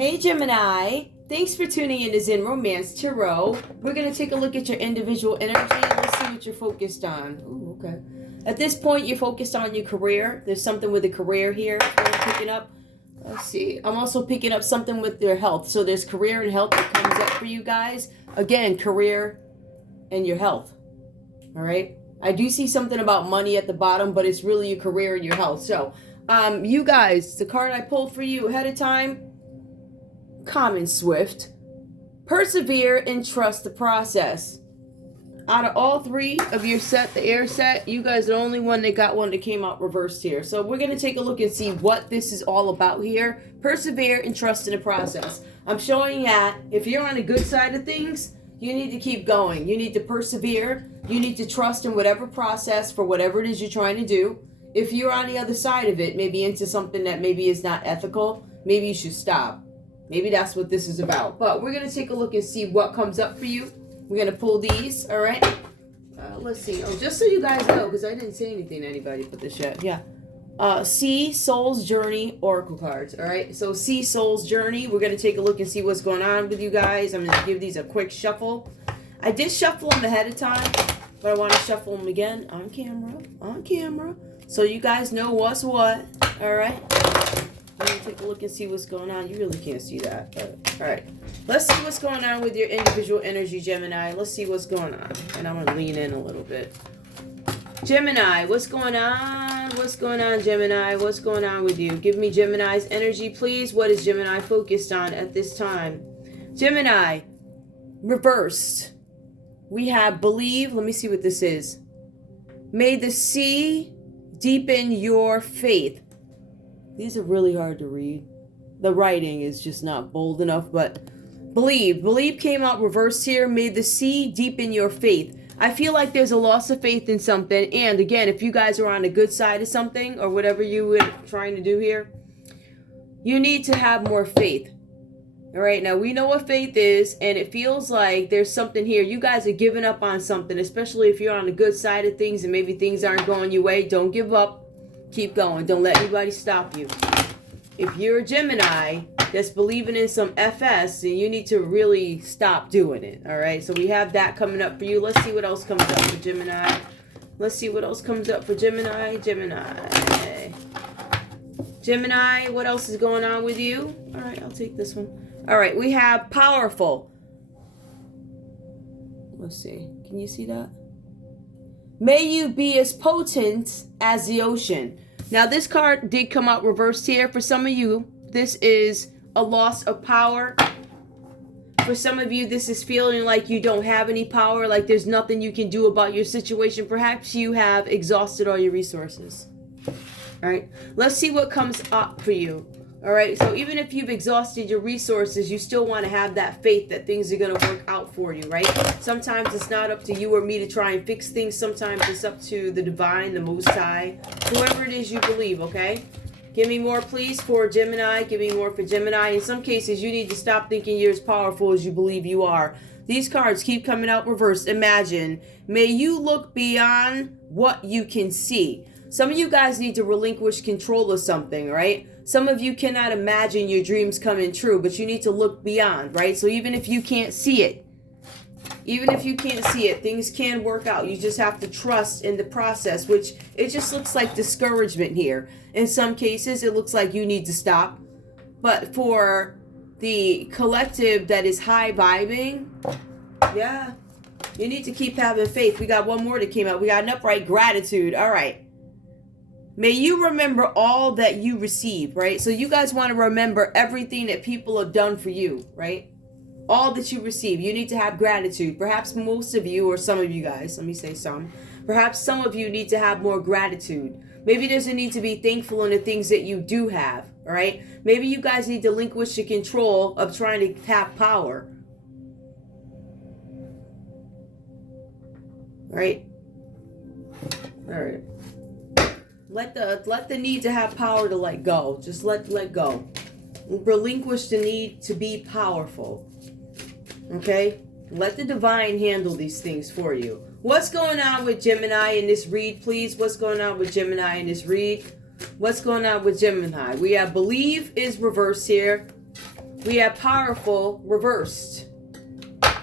Hey Gemini, thanks for tuning in to Zen Romance Tarot. We're going to take a look at your individual energy. Let's see what you're focused on. Ooh, okay. At this point, you're focused on your career. There's something with a career here that I'm picking up. Let's see. I'm also picking up something with your health. So there's career and health that comes up for you guys. Again, career and your health. All right. I do see something about money at the bottom, but it's really your career and your health. So, you guys, the card I pulled for you ahead of time, calm and swift, persevere and trust the process. Out of all three of your set, the air set, you guys are the only one that got one that came out reversed here. So we're going to take a look and see what this is all about here. Persevere and trust in the process. I'm showing that if you're on the good side of things, you need to keep going. You need to persevere. You need to trust in whatever process for whatever it is you're trying to do. If you're on the other side of it, maybe into something that maybe is not ethical, maybe you should stop. Maybe that's what this is about. But we're going to take a look and see what comes up for you. We're going to pull these, all right? Let's see. Oh, just so you guys know, because I didn't say anything to anybody but this yet. Yeah. See Soul's Journey Oracle cards, all right? So see Soul's Journey. We're going to take a look and see what's going on with you guys. I'm going to give these a quick shuffle. I did shuffle them ahead of time, but I want to shuffle them again on camera, so you guys know what's what, all right? Let me take a look and see what's going on. You really can't see that, but all right. Let's see what's going on with your individual energy, Gemini. Let's see what's going on. And I'm going to lean in a little bit. Gemini, what's going on? What's going on, Gemini? What's going on with you? Give me Gemini's energy, please. What is Gemini focused on at this time? Gemini, reversed. We have believe. Let me see what this is. May the sea deepen your faith. These are really hard to read. The writing is just not bold enough, but believe. Believe came out reversed here. May the sea deepen your faith. I feel like there's a loss of faith in something. And again, if you guys are on the good side of something or whatever you were trying to do here, you need to have more faith. All right, now we know what faith is, and it feels like there's something here. You guys are giving up on something, especially if you're on the good side of things and maybe things aren't going your way. Don't give up. Keep going. Don't let anybody stop you. If you're a Gemini that's believing in some FS, then you need to really stop doing it. All right. So we have that coming up for you. Let's see what else comes up for Gemini. Let's see what else comes up for Gemini. Gemini, what else is going on with you? All right. I'll take this one. All right. We have powerful. Let's see. Can you see that? May you be as potent as the ocean. Now, this card did come out reversed here. For some of you, this is a loss of power. For some of you, this is feeling like you don't have any power, like there's nothing you can do about your situation. Perhaps you have exhausted all your resources. All right, let's see what comes up for you. All right, so even if you've exhausted your resources, you still want to have that faith that things are going to work out for you, right? Sometimes it's not up to you or me to try and fix things. Sometimes it's up to the divine, the Most High, whoever it is you believe, okay? Give me more, please, for Gemini. Give me more for Gemini. In some cases, you need to stop thinking you're as powerful as you believe you are. These cards keep coming out reversed. Imagine. May you look beyond what you can see. Some of you guys need to relinquish control of something, right? Some of you cannot imagine your dreams coming true, but you need to look beyond, right? So even if you can't see it, things can work out. You just have to trust in the process, which it just looks like discouragement here. In some cases, it looks like you need to stop. But for the collective that is high vibing, yeah, you need to keep having faith. We got one more that came out. We got an upright gratitude. All right. May you remember all that you receive, right? So you guys want to remember everything that people have done for you, right? All that you receive. You need to have gratitude. Perhaps most of you, or some of you guys, let me say some. Perhaps some of you need to have more gratitude. Maybe there's a need to be thankful in the things that you do have, all right? Maybe you guys need to relinquish the control of trying to have power. All right? All right. Let the need to have power to let go. Just let go. Relinquish the need to be powerful. Okay? Let the divine handle these things for you. What's going on with Gemini in this read, please? What's going on with Gemini in this read? What's going on with Gemini? We have believe is reversed here. We have powerful reversed.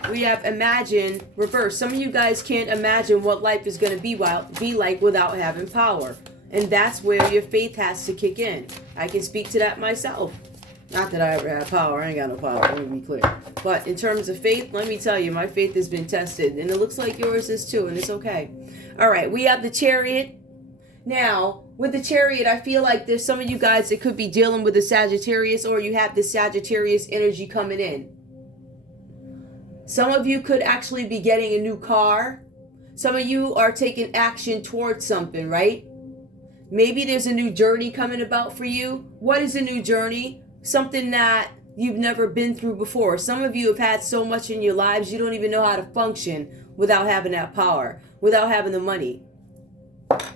We have imagine reversed. Some of you guys can't imagine what life is going to be like without having power. And that's where your faith has to kick in. I can speak to that myself. Not that I ever had power. I ain't got no power. Let me be clear. But in terms of faith, let me tell you, my faith has been tested. And it looks like yours is too. And it's okay. All right. We have the Chariot. Now, with the Chariot, I feel like there's some of you guys that could be dealing with the Sagittarius, or you have the Sagittarius energy coming in. Some of you could actually be getting a new car. Some of you are taking action towards something, right? Maybe there's a new journey coming about for you. What is a new journey? Something that you've never been through before. Some of you have had so much in your lives, you don't even know how to function without having that power, without having the money.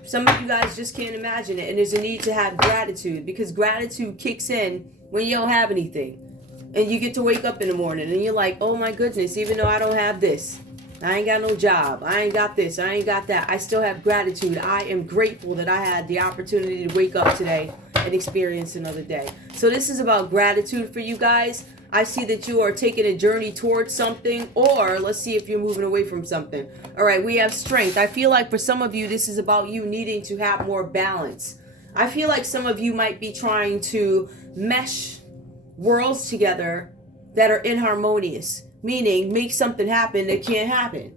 Some of you guys just can't imagine it. And there's a need to have gratitude, because gratitude kicks in when you don't have anything. And you get to wake up in the morning and you're like, oh my goodness, even though I don't have this, I ain't got no job, I ain't got this, I ain't got that, I still have gratitude. I am grateful that I had the opportunity to wake up today and experience another day. So this is about gratitude for you guys. I see that you are taking a journey towards something, or let's see if you're moving away from something. All right, we have strength. I feel like for some of you, this is about you needing to have more balance. I feel like some of you might be trying to mesh worlds together that are inharmonious, meaning make something happen that can't happen.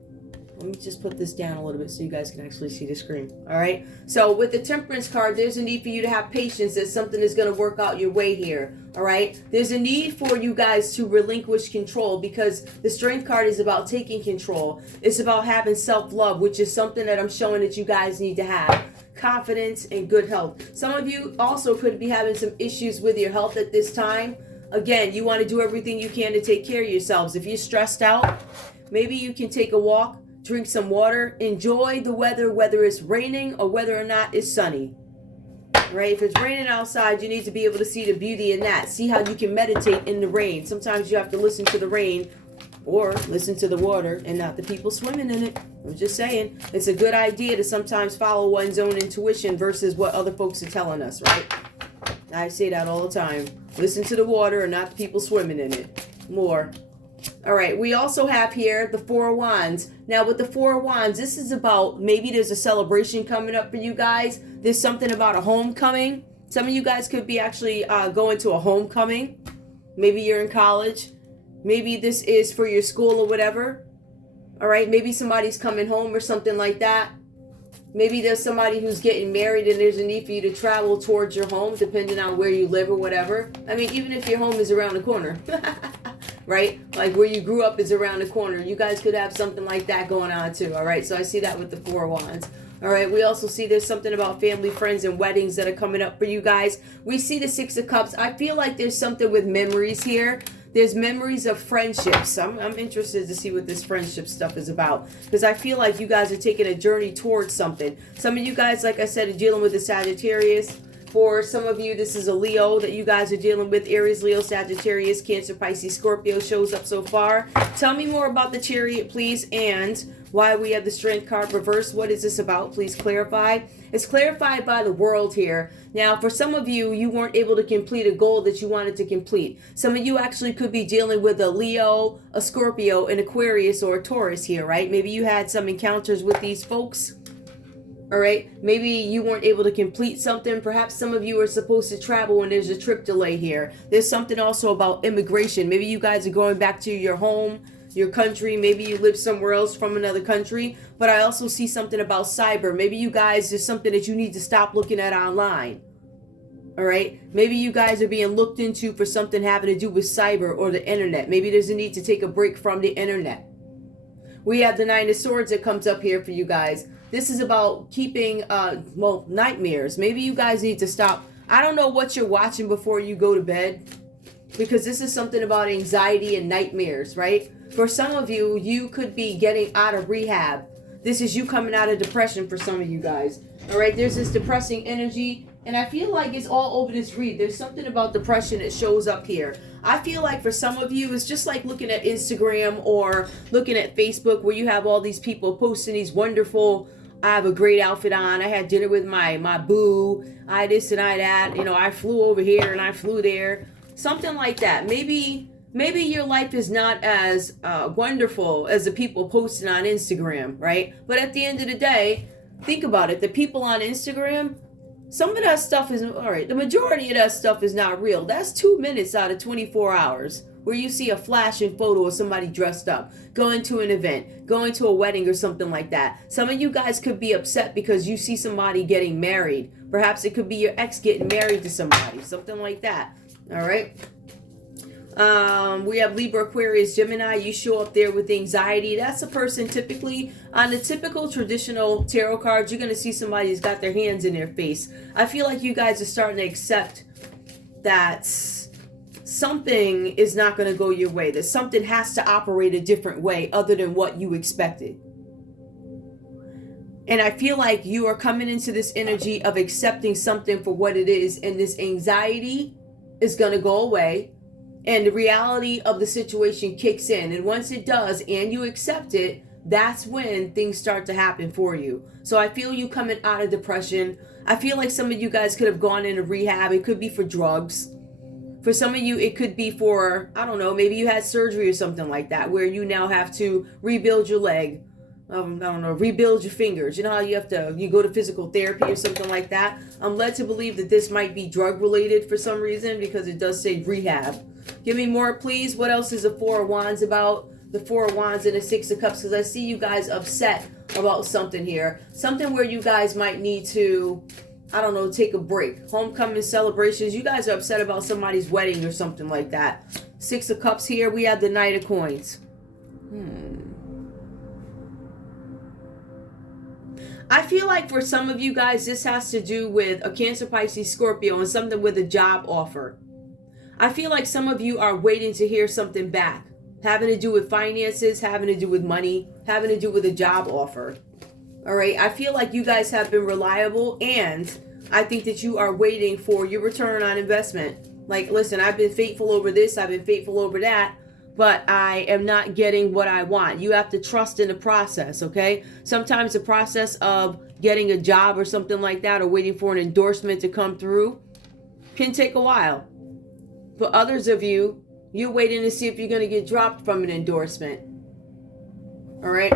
Let me just put this down a little bit so you guys can actually see the screen. All right. So with the Temperance card, there's a need for you to have patience that something is going to work out your way here. All right. There's a need for you guys to relinquish control, because the Strength card is about taking control. It's about having self-love, which is something that I'm showing that you guys need to have. Confidence and good health. Some of you also could be having some issues with your health at this time. Again, you want to do everything you can to take care of yourselves. If you're stressed out, maybe you can take a walk, drink some water, enjoy the weather, whether it's raining or whether or not it's sunny. Right? If it's raining outside, you need to be able to see the beauty in that. See how you can meditate in the rain. Sometimes you have to listen to the rain or listen to the water and not the people swimming in it. I'm just saying, it's a good idea to sometimes follow one's own intuition versus what other folks are telling us, right? I say that all the time. Listen to the water and not the people swimming in it. More. All right, we also have here the Four of Wands. Now with the Four of Wands, this is about, maybe there's a celebration coming up for you guys. There's something about a homecoming. Some of you guys could be actually going to a homecoming. Maybe you're in college. Maybe this is for your school or whatever. All right, maybe somebody's coming home or something like that. Maybe there's somebody who's getting married and there's a need for you to travel towards your home, depending on where you live or whatever. I mean, even if your home is around the corner, right? Like where you grew up is around the corner. You guys could have something like that going on too, all right? So I see that with the Four of Wands. All right, we also see there's something about family, friends, and weddings that are coming up for you guys. We see the Six of Cups. I feel like there's something with memories here. There's memories of friendships. I'm interested to see what this friendship stuff is about, because I feel like you guys are taking a journey towards something. Some of you guys, like I said, are dealing with the Sagittarius. For some of you, this is a Leo that you guys are dealing with. Aries, Leo, Sagittarius, Cancer, Pisces, Scorpio shows up so far. Tell me more about the Chariot, please, and why we have the Strength card reversed. What is this about? Please clarify. It's clarified by the World here. Now, for some of you, you weren't able to complete a goal that you wanted to complete. Some of you actually could be dealing with a Leo, a Scorpio, an Aquarius, or a Taurus here, right? Maybe you had some encounters with these folks. All right, maybe you weren't able to complete something. Perhaps some of you are supposed to travel and there's a trip delay here. There's something also about immigration. Maybe you guys are going back to your home, your country. Maybe you live somewhere else from another country. But I also see something about cyber. Maybe you guys, there's something that you need to stop looking at online. All right, maybe you guys are being looked into for something having to do with cyber or the internet. Maybe there's a need to take a break from the internet. We have the Nine of Swords that comes up here for you guys. This is about keeping, nightmares. Maybe you guys need to stop. I don't know what you're watching before you go to bed, because this is something about anxiety and nightmares, right? For some of you, you could be getting out of rehab. This is you coming out of depression for some of you guys. All right, there's this depressing energy, and I feel like it's all over this read. There's something about depression that shows up here. I feel like for some of you, it's just like looking at Instagram or looking at Facebook, where you have all these people posting these wonderful, I have a great outfit on, I had dinner with my boo, I this and I that, you know, I flew over here and I flew there. Something like that. Maybe your life is not as wonderful as the people posting on Instagram, right? But at the end of the day, think about it. The people on Instagram, some of that stuff is, all right, the majority of that stuff is not real. That's 2 minutes out of 24 hours where you see a flashing photo of somebody dressed up, going to an event, going to a wedding or something like that. Some of you guys could be upset because you see somebody getting married. Perhaps it could be your ex getting married to somebody, something like that. All right. We have Libra, Aquarius, Gemini. You show up there with anxiety. That's a person typically, on the typical traditional tarot cards, you're going to see somebody who's got their hands in their face. I feel like you guys are starting to accept that something is not going to go your way, that something has to operate a different way other than what you expected. And I feel like you are coming into this energy of accepting something for what it is, and this anxiety is going to go away, and the reality of the situation kicks in. And once it does and you accept it, that's when things start to happen for you. So I feel you coming out of depression. I feel like some of you guys could have gone into rehab. It could be for drugs. For some of you, it could be for, I don't know, maybe you had surgery or something like that, where you now have to rebuild your leg. I don't know, rebuild your fingers. You know how you go to physical therapy or something like that? I'm led to believe that this might be drug related for some reason, because it does say rehab. Give me more, please. What else is the Four of Wands about? The Four of Wands and the Six of Cups, because I see you guys upset about something here. Something where you guys might need to, I don't know, take a break. Homecoming celebrations. You guys are upset about somebody's wedding or something like that. Six of Cups here. We have the Knight of Coins. I feel like for some of you guys, this has to do with a Cancer, Pisces, Scorpio, and something with a job offer. I feel like some of you are waiting to hear something back, having to do with finances, having to do with money, having to do with a job offer. All right. I feel like you guys have been reliable, and I think that you are waiting for your return on investment. Like, listen, I've been faithful over this, I've been faithful over that, but I am not getting what I want. You have to trust in the process, okay? Sometimes the process of getting a job or something like that, or waiting for an endorsement to come through, can take a while. For others of you, you're waiting to see if you're going to get dropped from an endorsement. All right?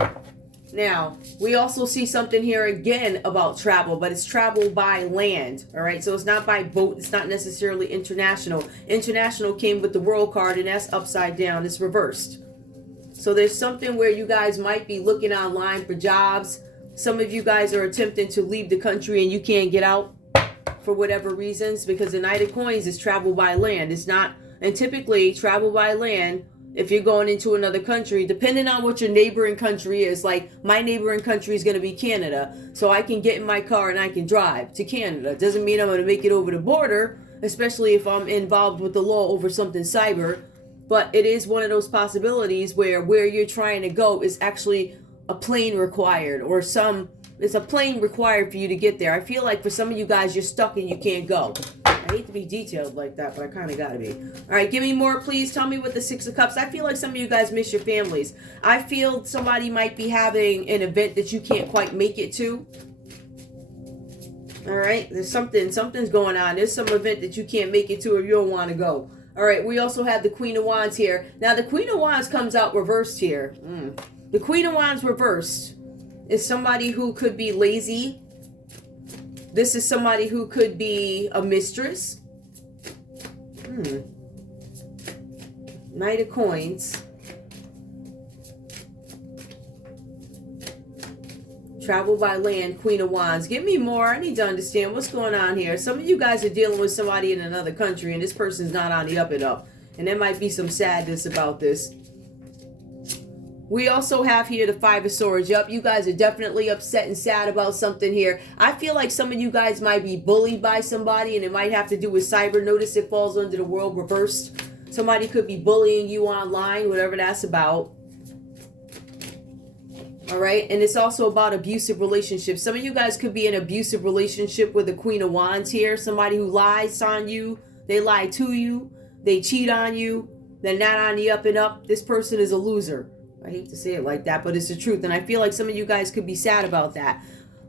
Now, we also see something here again about travel, but it's travel by land. All right? So it's not by boat. It's not necessarily international. International came with the World card, and that's upside down. It's reversed. So there's something where you guys might be looking online for jobs. Some of you guys are attempting to leave the country and you can't get out for whatever reasons, because the Knight of Coins is travel by land. It's not, and typically travel by land, if you're going into another country, depending on what your neighboring country is, like my neighboring country is going to be Canada, so I can get in my car and I can drive to Canada. Doesn't mean I'm going to make it over the border, especially if I'm involved with the law over something cyber, but it is one of those possibilities where you're trying to go is actually a plane required, or it's a plane required for you to get there. I feel like for some of you guys, you're stuck and you can't go. I hate to be detailed like that, but I kind of got to be. All right, give me more, please. Tell me what the Six of Cups. I feel like some of you guys miss your families. I feel somebody might be having an event that you can't quite make it to. All right, there's something's going on. There's some event that you can't make it to, or you don't want to go. All right, we also have the Queen of Wands here. Now, the Queen of Wands comes out reversed here. The Queen of Wands reversed is somebody who could be lazy. This is somebody who could be a mistress. Knight of Coins. Travel by land, Queen of Wands. Give me more. I need to understand what's going on here. Some of you guys are dealing with somebody in another country, and this person's not on the up and up. And there might be some sadness about this. We also have here the Five of Swords. Yup, you guys are definitely upset and sad about something here. I feel like some of you guys might be bullied by somebody, and it might have to do with cyber. Notice it falls under the World reversed. Somebody could be bullying you online, whatever that's about. All right, and it's also about abusive relationships. Some of you guys could be in an abusive relationship with the Queen of Wands here. Somebody who lies on you. They lie to you. They cheat on you. They're not on the up and up. This person is a loser. I hate to say it like that, but it's the truth. And I feel like some of you guys could be sad about that.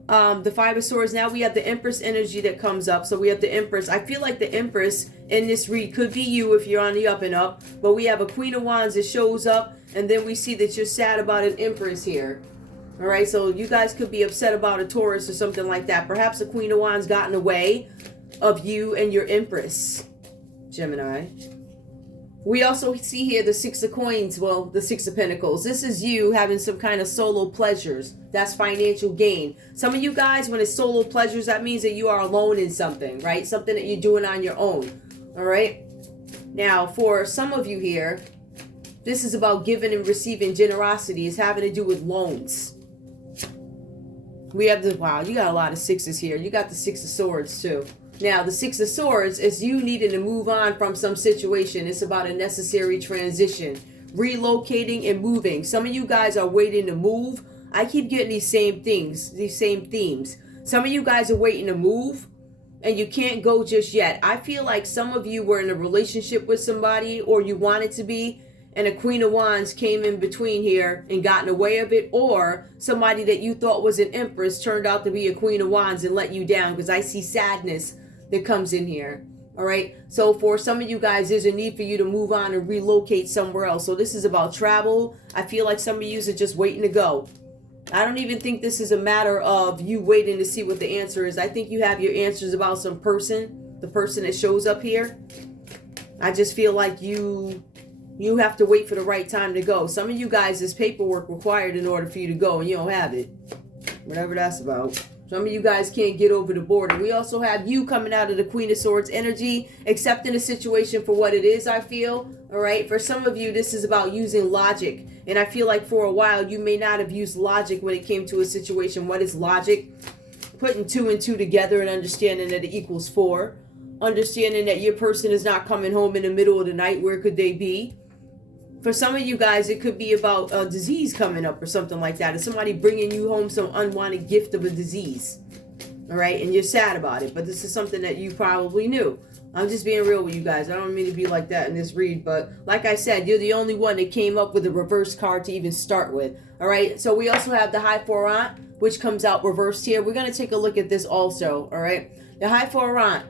The Five of Swords. Now we have the Empress energy that comes up. So we have the Empress. I feel like the Empress in this read could be you if you're on the up and up. But we have a Queen of Wands that shows up, and then we see that you're sad about an Empress here. All right, so you guys could be upset about a Taurus or something like that. Perhaps the Queen of Wands got in the way of you and your Empress, Gemini. We also see here the Six of Coins, well, the Six of Pentacles. This is you having some kind of solo pleasures. That's financial gain. Some of you guys, when it's solo pleasures, that means that you are alone in something, right? Something that you're doing on your own, all right? Now, for some of you here, this is about giving and receiving generosity. It's having to do with loans. We have the, wow, you got a lot of sixes here. You got the Six of Swords, too. Now, the Six of Swords is you needing to move on from some situation. It's about a necessary transition, relocating and moving. Some of you guys are waiting to move. I keep getting these same things, these same themes. Some of you guys are waiting to move and you can't go just yet. I feel like some of you were in a relationship with somebody, or you wanted to be, and a Queen of Wands came in between here and got in the way of it, or somebody that you thought was an Empress turned out to be a Queen of Wands and let you down, because I see sadness that comes in here. All right, so for some of you guys, there's a need for you to move on and relocate somewhere else. So this is about travel. I feel like some of you are just waiting to go. I don't even think this is a matter of you waiting to see what the answer is. I think you have your answers about some person, the person that shows up here. I just feel like you have to wait for the right time to go. Some of you guys, there's paperwork required in order for you to go, and you don't have it. Whatever that's about. Some of you guys can't get over the border. We also have you coming out of the Queen of Swords energy, accepting the situation for what it is, I feel. All right. For some of you, this is about using logic. And I feel like for a while, you may not have used logic when it came to a situation. What is logic? Putting 2 and 2 together and understanding that it equals 4. Understanding that your person is not coming home in the middle of the night. Where could they be? For some of you guys, it could be about a disease coming up or something like that. Or somebody bringing you home some unwanted gift of a disease. All right? And you're sad about it. But this is something that you probably knew. I'm just being real with you guys. I don't mean to be like that in this read. But like I said, you're the only one that came up with a reverse card to even start with. All right? So we also have the High Four Aunt, which comes out reversed here. We're going to take a look at this also. All right? The High Four Aunt.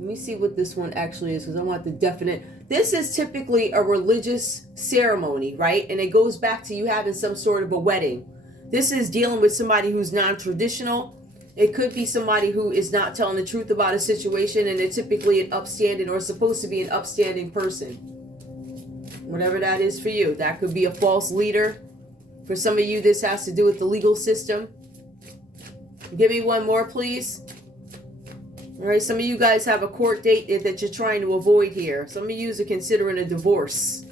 Let me see what this one actually is, because I want the definite. This is typically a religious ceremony, right? And it goes back to you having some sort of a wedding. This is dealing with somebody who's non-traditional. It could be somebody who is not telling the truth about a situation, and they're typically an upstanding or supposed to be an upstanding person. Whatever that is for you. That could be a false leader. For some of you, this has to do with the legal system. Give me one more, please. All right, some of you guys have a court date that you're trying to avoid here. Some of you are considering a divorce.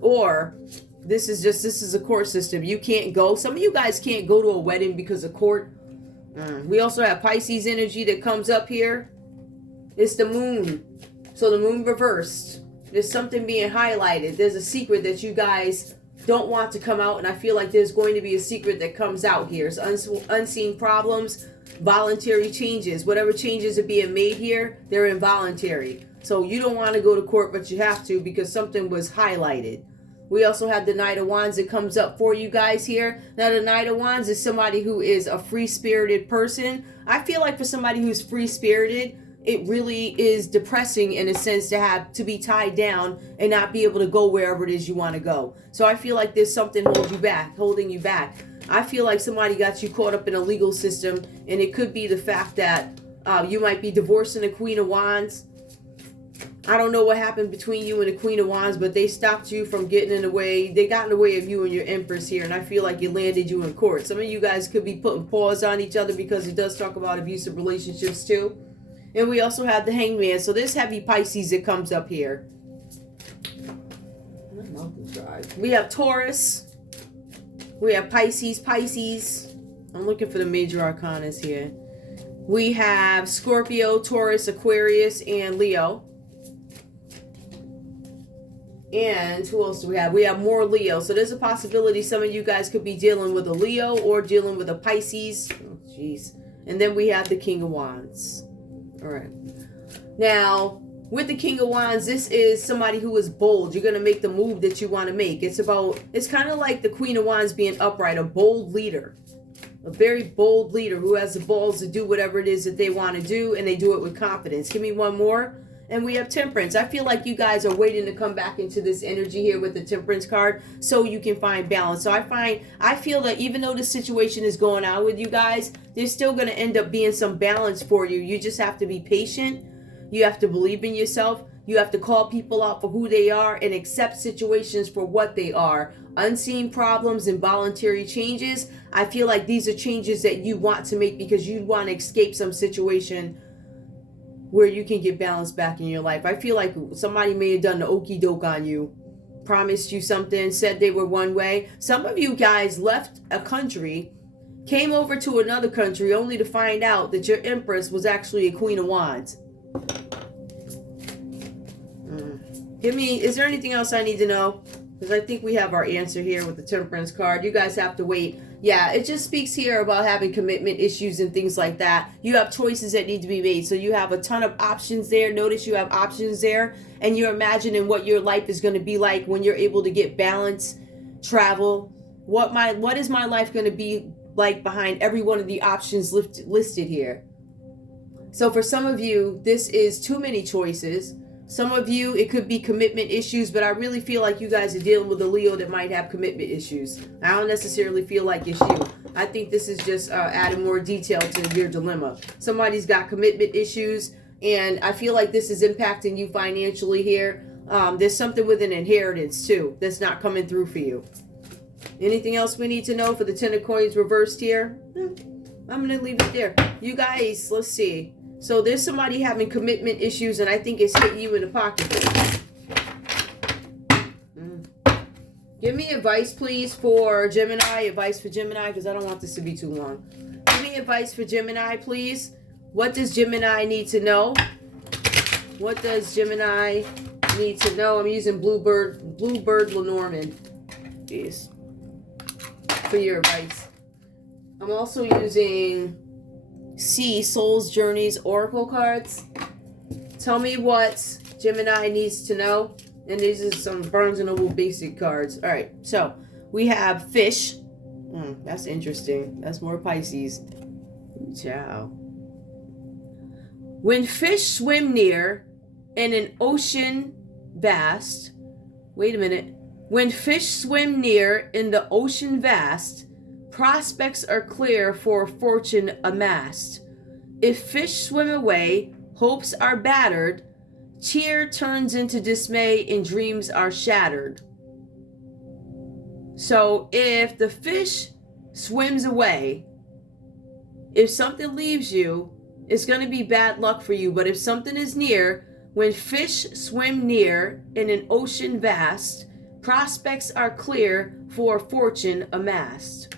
Or this is a court system. You can't go. Some of you guys can't go to a wedding because of court. We also have Pisces energy that comes up here. It's the moon. So the moon reversed. There's something being highlighted. There's a secret that you guys don't want to come out. And I feel like there's going to be a secret that comes out here. It's unseen problems. Voluntary changes. Whatever changes are being made here, they're involuntary. So you don't want to go to court, but you have to because something was highlighted. We also have the Knight of Wands that comes up for you guys here. Now, the Knight of Wands is somebody who is a free-spirited person. I feel like for somebody who's free-spirited, it really is depressing in a sense to have to be tied down and not be able to go wherever it is you want to go. So I feel like there's something holding you back. I feel like somebody got you caught up in a legal system, and it could be the fact that you might be divorcing the Queen of Wands. I don't know what happened between you and the Queen of Wands, but they stopped you from getting in the way. They got in the way of you and your Empress here, and I feel like it landed you in court. Some of you guys could be putting paws on each other because it does talk about abusive relationships too. And we also have the Hangman. So there's heavy Pisces that comes up here. We have Taurus. We have Pisces. I'm looking for the major arcanas here. We have Scorpio, Taurus, Aquarius, and Leo. And who else do we have? We have more Leo. So there's a possibility some of you guys could be dealing with a Leo or dealing with a Pisces. Oh, jeez. And then we have the King of Wands. All right. Now, with the King of Wands, this is somebody who is bold. You're going to make the move that you want to make. It's kind of like the Queen of Wands being upright, a bold leader. A very bold leader who has the balls to do whatever it is that they want to do, and they do it with confidence. Give me one more. And we have Temperance. I feel like you guys are waiting to come back into this energy here with the Temperance card so you can find balance. So I feel that even though the situation is going on with you guys, there's still going to end up being some balance for you. You just have to be patient. You have to believe in yourself. You have to call people out for who they are and accept situations for what they are. Unseen problems, involuntary changes. I feel like these are changes that you want to make because you want to escape some situation where you can get balance back in your life. I feel like somebody may have done the okie doke on you, promised you something, said they were one way. Some of you guys left a country, came over to another country only to find out that your Empress was actually a Queen of Wands. Is there anything else I need to know? Because I think we have our answer here with the Temperance card. You guys have to wait. Yeah, it just speaks here about having commitment issues and things like that. You have choices that need to be made. So you have a ton of options there. Notice you have options there. And you're imagining what your life is going to be like when you're able to get balance, travel. What is my life going to be like behind every one of the options listed here? So for some of you, this is too many choices. Some of you, it could be commitment issues, but I really feel like you guys are dealing with a Leo that might have commitment issues. I don't necessarily feel like it's you. I think this is just adding more detail to your dilemma. Somebody's got commitment issues, and I feel like this is impacting you financially here. There's something with an inheritance, too, that's not coming through for you. Anything else we need to know for the Ten of Coins reversed here? I'm going to leave it there. You guys, let's see. So there's somebody having commitment issues, and I think it's hitting you in the pocket. Give me advice, please, for Gemini. Advice for Gemini, because I don't want this to be too long. Give me advice for Gemini, please. What does Gemini need to know? What does Gemini need to know? I'm using Bluebird Lenormand. Jeez. For your advice. I'm also using Soul's Journeys Oracle cards. Tell me what Gemini needs to know. And these are some Barnes & Noble basic cards. All right, so we have Fish. That's interesting. That's more Pisces. Ciao. When fish swim near in an ocean vast. Wait a minute. When fish swim near in the ocean vast, prospects are clear for fortune amassed. If fish swim away, hopes are battered, cheer turns into dismay and dreams are shattered. So if the fish swims away, if something leaves you, it's going to be bad luck for you. But if something is near, when fish swim near in an ocean vast, prospects are clear for fortune amassed.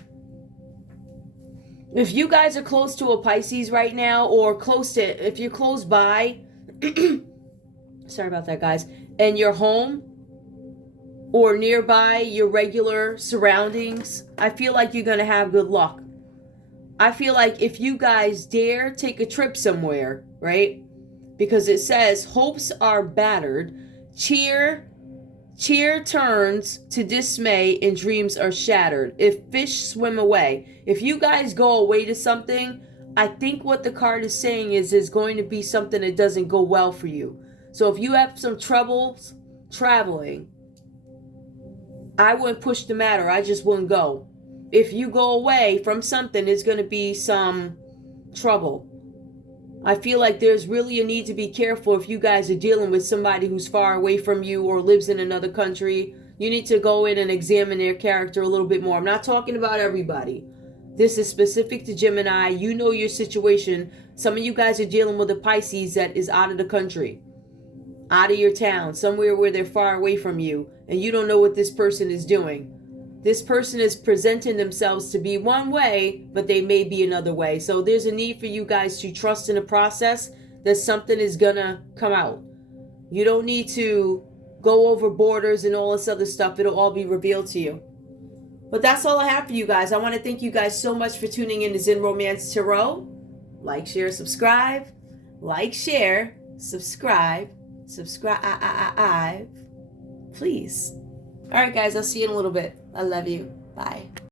If you guys are close to a Pisces right now, or if you're close by, sorry about that, guys, and you're home or nearby your regular surroundings, I feel like you're going to have good luck. I feel like if you guys dare take a trip somewhere, right? Because it says hopes are battered, cheer turns to dismay and dreams are shattered. If fish swim away. If you guys go away to something, I think what the card is saying is there's going to be something that doesn't go well for you. So if you have some troubles traveling, I wouldn't push the matter. I just wouldn't go. If you go away from something, there's going to be some trouble. I feel like there's really a need to be careful if you guys are dealing with somebody who's far away from you or lives in another country. You need to go in and examine their character a little bit more. I'm not talking about everybody. This is specific to Gemini. You know your situation. Some of you guys are dealing with a Pisces that is out of the country, out of your town, somewhere where they're far away from you, and you don't know what this person is doing. This person is presenting themselves to be one way, but they may be another way. So there's a need for you guys to trust in the process that something is gonna come out. You don't need to go over borders and all this other stuff. It'll all be revealed to you. But that's all I have for you guys. I want to thank you guys so much for tuning in to Zen Romance Tarot. Like, share, subscribe. Like, share, subscribe. Subscribe. Please. All right, guys. I'll see you in a little bit. I love you. Bye.